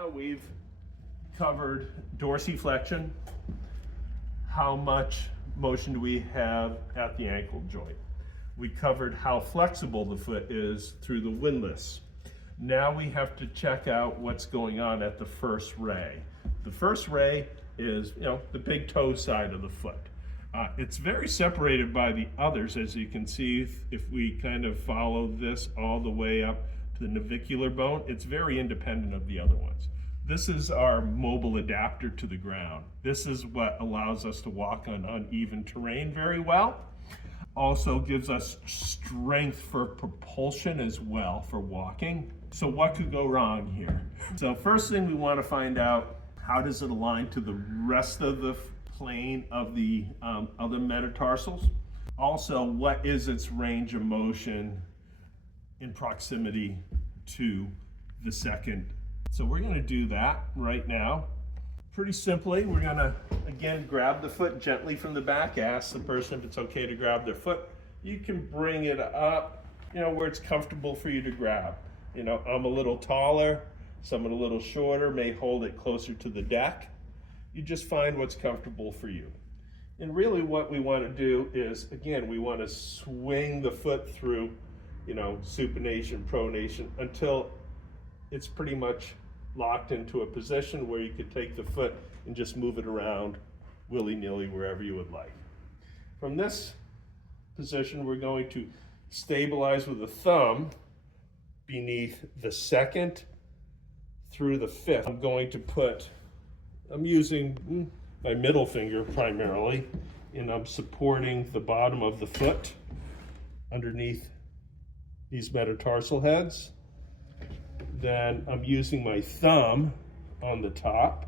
now we've covered dorsiflexion. How much motion do we have at the ankle joint? We covered how flexible the foot is through the windlass. Now we have to check out what's going on at the first ray. The first ray is, the big toe side of the foot. It's very separated by the others, as you can see. If we kind of follow this all the way up to the navicular bone, it's very independent of the other ones. This is our mobile adapter to the ground. This is what allows us to walk on uneven terrain very well. Also gives us strength for propulsion as well for walking. So what could go wrong here? So first thing we want to find out, how does it align to the rest of the plane of the other metatarsals? Also, what is its range of motion in proximity to the second? So we're going to do that right now. Pretty simply, we're going to, again, grab the foot gently from the back. Ask the person if it's okay to grab their foot. You can bring it up, where it's comfortable for you to grab. I'm a little taller, someone a little shorter may hold it closer to the deck. You just find what's comfortable for you. And really what we want to do is, again, we want to swing the foot through, supination, pronation, until it's pretty much locked into a position where you could take the foot and just move it around willy-nilly wherever you would like. From this position, we're going to stabilize with the thumb beneath the second through the fifth. I'm using my middle finger primarily, and I'm supporting the bottom of the foot underneath these metatarsal heads. Then I'm using my thumb on the top,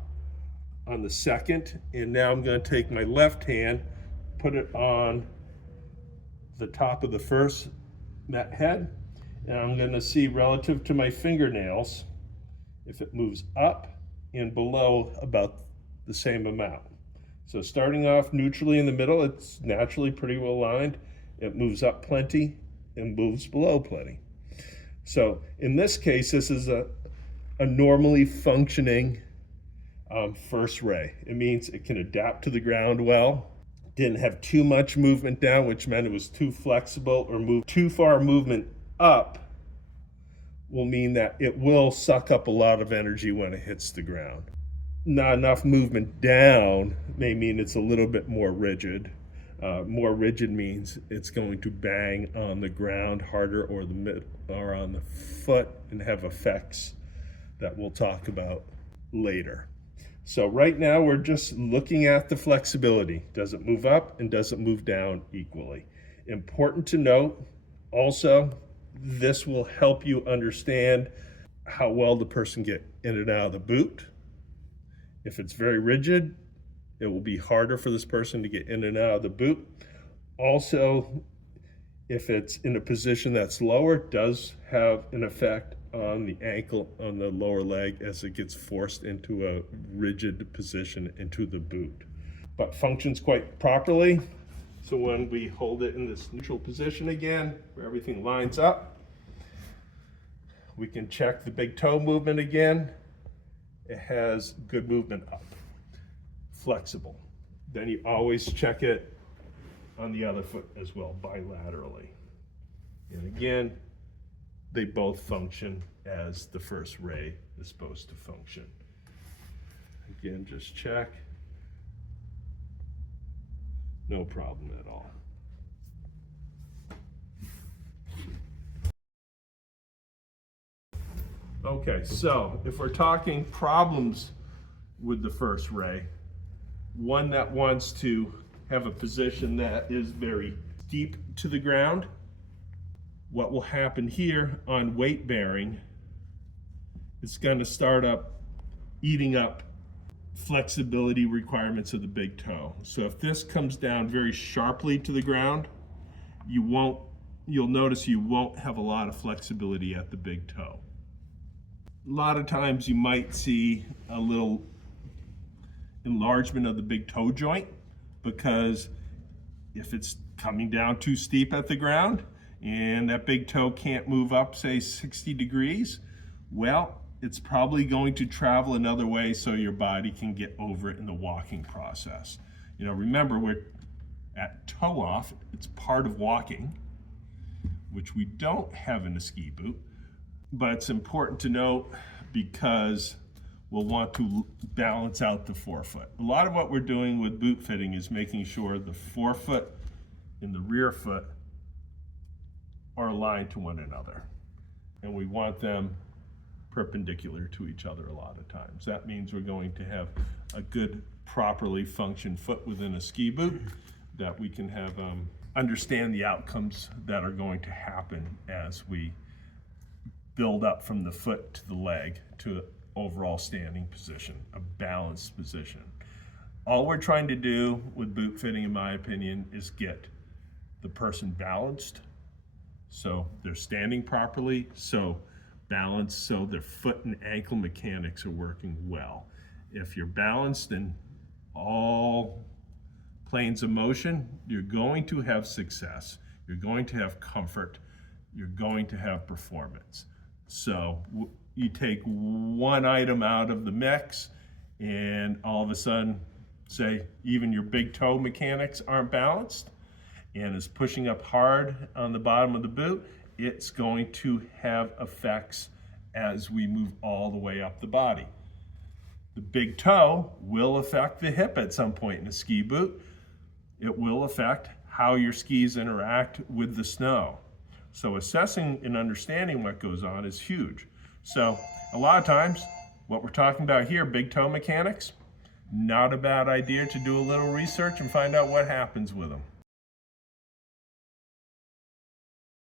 on the second, and now I'm going to take my left hand, put it on the top of the first met head, and I'm going to see relative to my fingernails if it moves up and below about the same amount. So starting off neutrally in the middle, it's naturally pretty well lined. It moves up plenty and moves below plenty. So in this case, this is a normally functioning first ray. It means it can adapt to the ground well. Didn't have too much movement down, which meant it was too flexible, or moved too far. Movement up will mean that it will suck up a lot of energy when it hits the ground. Not enough movement down may mean it's a little bit more rigid. More rigid means it's going to bang on the ground harder, or on the foot, and have effects that we'll talk about later. So right now we're just looking at the flexibility. Does it move up and does it move down equally? Important to note also, this will help you understand how well the person get in and out of the boot. If it's very rigid, it will be harder for this person to get in and out of the boot. Also, if it's in a position that's lower, it does have an effect on the ankle, on the lower leg, as it gets forced into a rigid position into the boot. But functions quite properly. So when we hold it in this neutral position again, where everything lines up, we can check the big toe movement again. It has good movement up, flexible. Then you always check it on the other foot as well, bilaterally. And again, they both function as the first ray is supposed to function. Again, just check. No problem at all. Okay, so if we're talking problems with the first ray, one that wants to have a position that is very deep to the ground, what will happen here on weight bearing, it's going to start eating up flexibility requirements of the big toe. So if this comes down very sharply to the ground, you'll notice you won't have a lot of flexibility at the big toe. A lot of times you might see a little enlargement of the big toe joint, because if it's coming down too steep at the ground and that big toe can't move up, say 60 degrees, well, it's probably going to travel another way so your body can get over it in the walking process. You know, remember, we're at toe off, it's part of walking, which we don't have in a ski boot, but it's important to note because we'll want to balance out the forefoot. A lot of what we're doing with boot fitting is making sure the forefoot and the rear foot are aligned to one another. And we want them perpendicular to each other a lot of times. That means we're going to have a good, properly functioned foot within a ski boot that we can have understand the outcomes that are going to happen as we build up from the foot to the leg to an overall standing position, a balanced position. All we're trying to do with boot fitting, in my opinion, is get the person balanced, so they're standing properly, so balanced, so their foot and ankle mechanics are working well. If you're balanced in all planes of motion, you're going to have success, you're going to have comfort, you're going to have performance. So you take one item out of the mix and all of a sudden, say even your big toe mechanics aren't balanced and is pushing up hard on the bottom of the boot, it's going to have effects as we move all the way up the body. The big toe will affect the hip at some point in a ski boot. It will affect how your skis interact with the snow. So assessing and understanding what goes on is huge. So a lot of times, what we're talking about here, big toe mechanics, not a bad idea to do a little research and find out what happens with them.